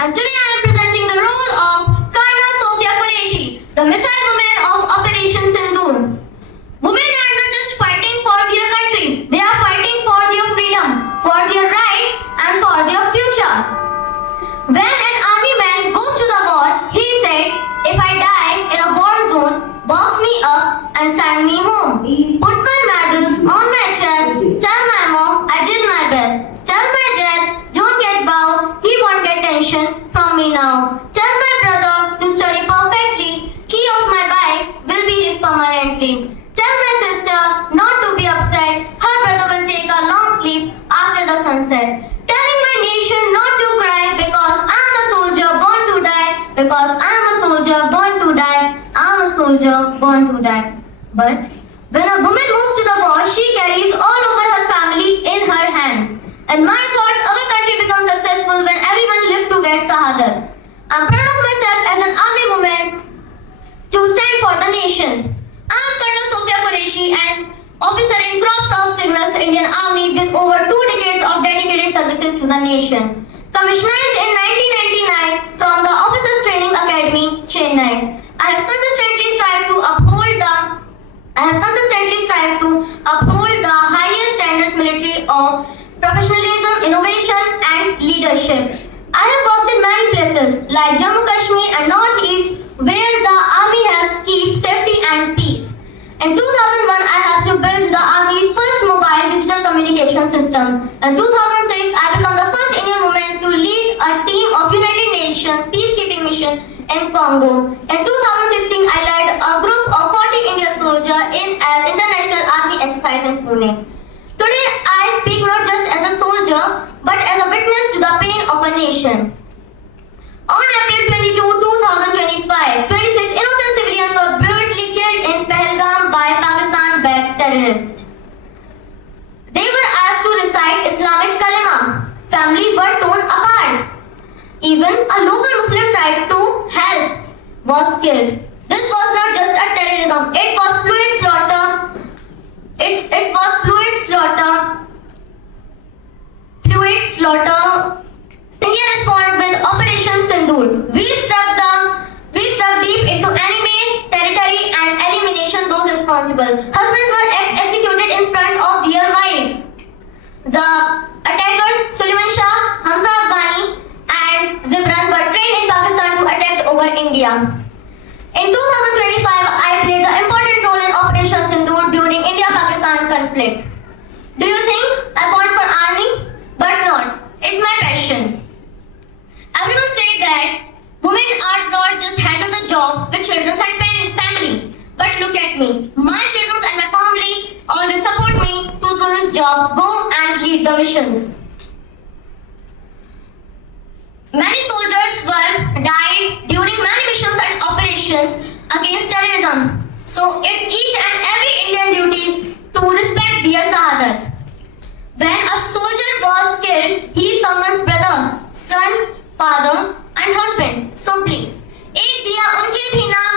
and today I am presenting the role of Colonel Sofia Qureshi, the missile woman of Operation Sindoor. Women are not just fighting for their country, they are fighting for their freedom, for their rights and for their future. When an army man goes to the war, he said, if I die in a war zone, box me up and send me home. Put my medals on my chest, tell my mom I did my best. Tell my dad, don't get bowed, he won't get tension from me now. Tell my brother to study perfectly, key of my bike will be his permanently. Tell my sister not to be upset, her brother will take a long sleep after the sunset. Telling my nation not to cry because I'm a soldier born to die, because I'm a soldier born to die, I'm a soldier born to die. But when a woman moves to the war, she carries all over her family in her hand. And my thoughts, our country becomes successful when everyone lives to get Shahadat. I'm proud of myself as an army woman to stand for the nation. I'm Colonel Sofia Qureshi, an officer in Corps of Signals, Indian Army with over 2 decades of dedicated services to the nation. Commissioned in 1999 from the Officers Training Academy, Chennai. I have consistently strived to uphold the highest standards military of professionalism, innovation and leadership. I have worked in many places like Jammu Kashmir and Northeast where the army helps keep safety and peace. In 2001, I had to build the army's first mobile digital communication system. In 2006, I became the first Indian woman to lead a team of United Nations peacekeeping mission in Congo. In 2016, I led a group of 40 Indian soldiers in an international army exercise in Pune. Today, I speak not just as a soldier, but as a witness to the pain of a nation. On April 22, 2025, 26 innocent civilians were brutally killed in Pahalgam by Pakistan-backed terrorists. They were asked to recite Islamic kalima. Families were torn apart. Even a local Muslim tried to help was killed. This was not just a terrorism, it was fluid slaughter. Fluid slaughter. India responded with Operation Sindoor. We struck deep into enemy territory and elimination those responsible. Husbands were executed in front of their wives. The attackers Suleiman Shah, Hamza Afghani and Zibran were trained in Pakistan to attack over India. In 2025, I played the important role in Operation Sindoor during India-Pakistan conflict. Do you think I born for army? But not. It's my passion. Everyone said that women are not just handle the job with children and family. But look at me. My children and my family always support me to do this job, go and lead the missions. Many soldiers were died during many missions and operations against terrorism. So it's each and every Indian duty to respect their Shahadat. When a soldier was killed, he is someone's brother, son, father and husband. So please, एक दिया उनके भी नाम